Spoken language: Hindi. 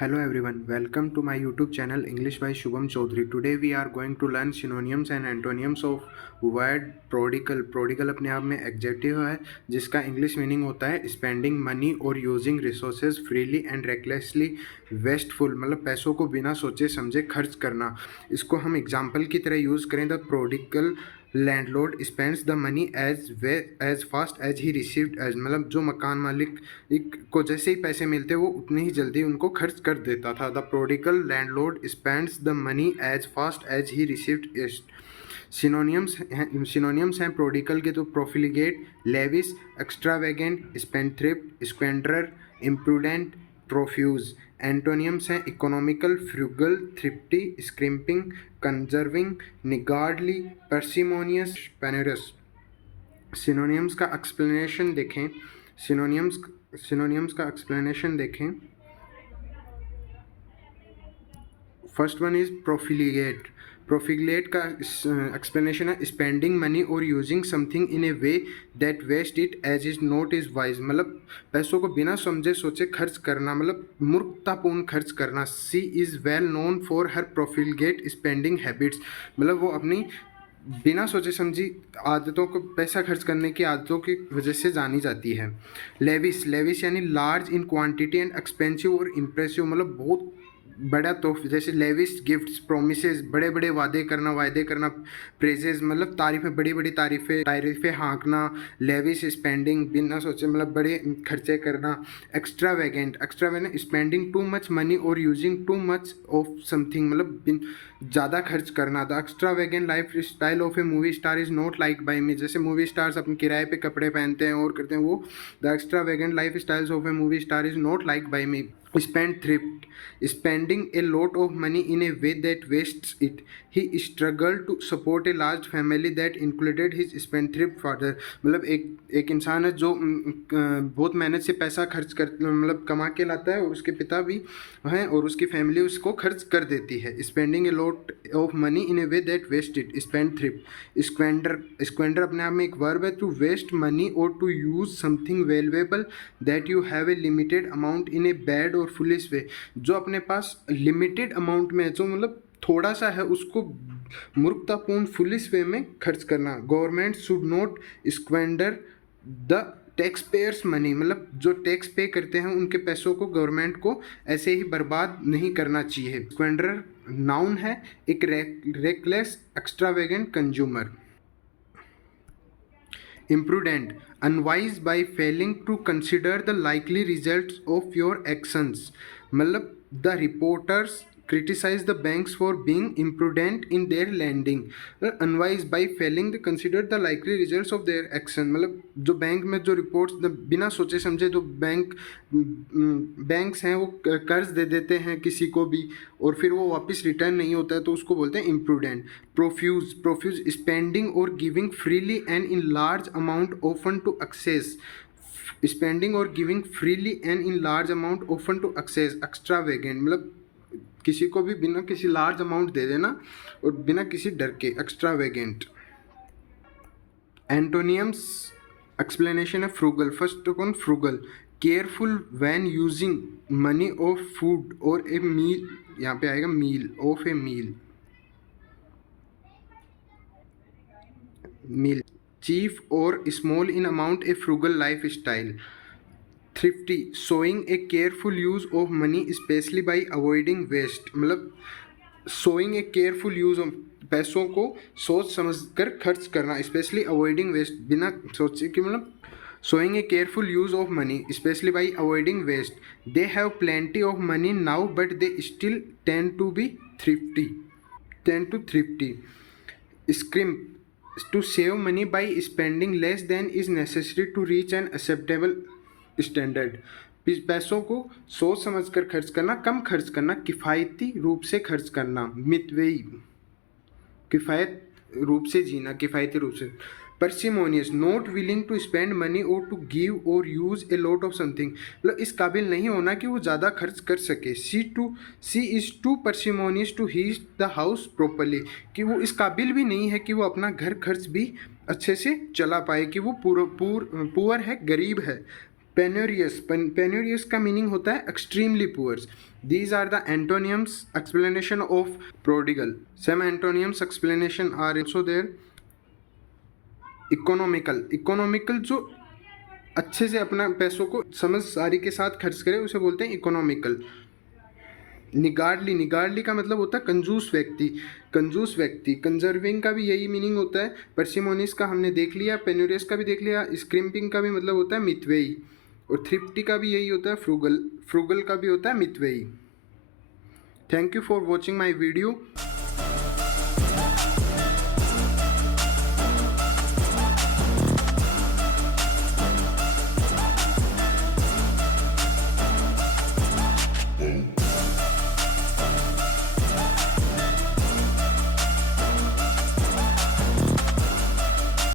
Hello everyone, welcome to my YouTube channel English by Shubham Chaudhary. Today we are going to learn synonyms and antonyms of word prodigal. Prodigal अपने आप में एडजेक्टिव है जिसका इंग्लिश मीनिंग होता है स्पेंडिंग मनी और using resources freely and recklessly wasteful, मतलब पैसों को बिना सोचे समझे खर्च करना। इसको हम एग्जाम्पल की तरह यूज़ करें, the prodigal landlord spends the money as fast as he received as, मतलब जो मकान मालिक को जैसे ही पैसे मिलते वो उतनी ही जल्दी उनको खर्च कर देता था। The prodigal landlord spends the money as fast as he received it. Synonyms हैं प्रोडिगल के तो profligate, lavish, extravagant, spendthrift, squanderer, imprudent, profuse. Antonyms हैं economical, frugal, thrifty, scrimping, conserving, niggardly, parsimonious, penurious. Synonyms का एक्सप्लेनेशन देखें। सिनोनियम्स का एक्सप्लेनेशन देखें। First one is profligate. Profligate का एक्सप्लेनेशन है स्पेंडिंग मनी और using something in a way that waste it as is not is wise, मतलब पैसों को बिना समझे सोचे खर्च करना, मतलब मूर्खतापूर्ण खर्च करना। She is well known for her profligate spending habits, मतलब वो अपनी बिना सोचे समझी आदतों को, पैसा खर्च करने की आदतों की वजह से जानी जाती है। लेविस, लेविस यानी large in quantity and expensive और इम्प्रेसिव, मतलब बहुत बड़ा तोहफा। जैसे लेविस गिफ्ट्स, प्रोमिसेस, बड़े बड़े वादे करना, प्रेजेस मतलब तारीफें, बड़ी बड़ी तारीफें हाँकना। लेविस स्पेंडिंग बिना सोचे, मतलब बड़े खर्चे करना। Extravagant spending too much money और using too much of something, मतलब ज़्यादा खर्च करना। The extravagant lifestyle of a movie star is not like by me, जैसे मूवी स्टार्स अपने किराए पे कपड़े पहनते हैं और करते हैं वो। The extravagant life styles of a movie star is not like by me. Spendthrift, spending a lot of money in a way that wastes it. He struggled to support a large family that included his spendthrift father, मतलब एक इंसान है जो बहुत मेहनत से पैसा खर्च कर, मतलब कमा के लाता है, और उसके पिता भी हैं और उसकी फैमिली उसको खर्च कर देती है। Spending a lot of money in a way that waste it, spendthrift. Squander अपने आप में एक वर्ब है, टू वेस्ट मनी और to use something valuable that you have a limited amount in a bad और फुलिश वे, जो अपने पास लिमिटेड अमाउंट में है, जो मतलब थोड़ा सा है, उसको मूर्खतापूर्ण फुलिश वे में खर्च करना। Government should not squander the tax payers money, मतलब जो टैक्स पे करते हैं उनके पैसों को गवर्नमेंट को ऐसे ही बर्बाद नहीं करना चाहिए। स्क्वेंडर नाउन है, एक reckless extravagant consumer. Imprudent, unwise by failing to consider the likely results of your actions, मतलब the reporters criticize the banks for being imprudent in their lending. unwise by failing to consider the likely results of their action, मतलब जो बैंक में जो रिपोर्ट्स बिना सोचे समझे जो बैंक्स हैं वो कर्ज दे देते हैं किसी को भी और फिर वो वापस रिटर्न नहीं होता है, तो उसको बोलते हैं इम्प्रूडेंट। प्रोफ्यूज स्पेंडिंग और giving freely and in large amount often to excess, spending और giving freely and in large amount often to excess. Extravagant, मतलब किसी को भी बिना किसी लार्ज अमाउंट दे देना और बिना किसी डर के, एक्स्ट्रावेगेंट। एंटोनियम्स एक्सप्लेनेशन है frugal. First one frugal, careful when using money of food और ए मील, यहाँ पे आएगा meal, of a meal, meal. Cheap और small in amount a frugal lifestyle. Thrifty, showing a careful use of money especially by avoiding waste, मतलब showing a careful use of, पैसों को सोच समझ कर खर्च करना, स्पेशली अवॉइडिंग वेस्ट, बिना सोचे कि मतलब showing a careful use of money especially by avoiding waste. They have plenty of money now but they still tend to thrifty. Scrimp, to save money by spending less than is necessary to reach an acceptable standard. पैसों को सोच समझ कर खर्च करना, कम खर्च करना, किफ़ायती रूप से खर्च करना। मितव्ययी, किफ़ायत रूप से जीना, किफ़ायती रूप से। Parsimonious, not willing to spend money और टू गिव और use a lot of something, मतलब इस काबिल नहीं होना कि वो ज़्यादा खर्च कर सके। She is too parsimonious to heat the house properly, कि वो इस काबिल भी नहीं है कि वो अपना घर खर्च भी अच्छे से चला पाए, कि वो पुअर है, गरीब है। पेन्योरियस का मीनिंग होता है extremely poor. These are the antonyms explanation of prodigal. Some antonyms explanation are also there. Economical जो अच्छे से अपना पैसों को समझदारी के साथ खर्च करे उसे बोलते हैं इकोनॉमिकल. निगार्डली का मतलब होता है कंजूस व्यक्ति. कंजर्विंग का भी यही मीनिंग होता है. पर्सिमोनिस का हमने देख लिया, पेन्योरियस का भी देख लिया. स्क्रिम्पिंग का भी मतलब होता है मितव्ययी, और थ्रिफ्टी का भी यही होता है. फ्रूगल का भी होता है मितव्ययी. Thank you for watching my video.